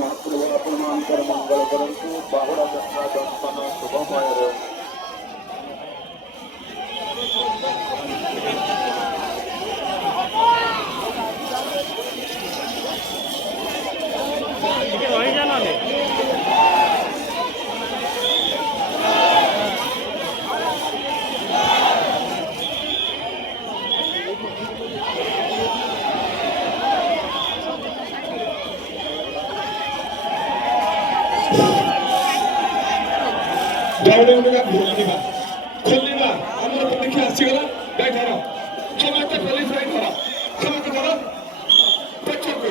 महाप्रभु आपणमानकर मंगल करंतु बाहुडा दसरा दर्शन शुभमय रहे। खोलवा आम देखिए आसीगला गाई धर समस्त पुलिस भाई धर समस्त धर पछकू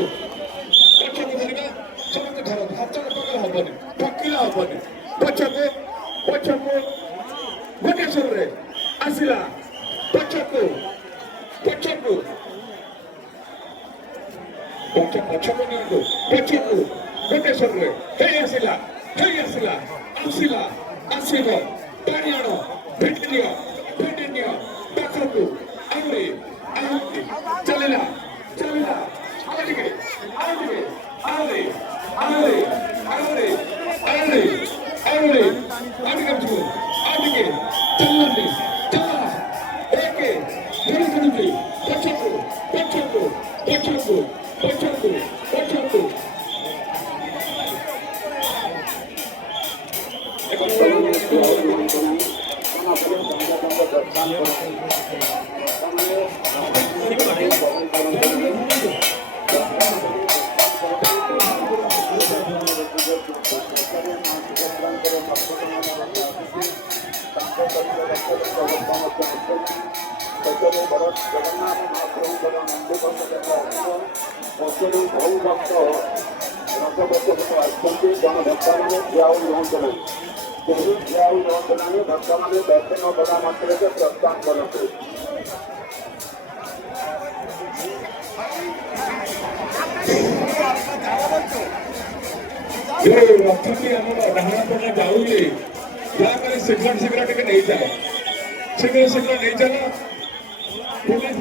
धरिका समस्त धर हाथ पकड़ हबनी ठकिला हबनी पछकू पछकू भुवनेश्वर रे आसिला पछकू पछकू पछकू निको पछकू भुवनेश्वर रे हे आसिला आसिला आसिब पानी आण भेटिनिया पाखकू आउरे चलिला आउरे चलने चला एके धुड़ी पछकू बहु भक्त रथपथ जन भक्ता मैंने भक्त मैंने दर्शन कला मात्र प्रस्थान करते रथटी आम डाहना पटे जाऊे शीघ्र शीघ्र टे नहीं चल शीघ्र नहीं चल पुलिस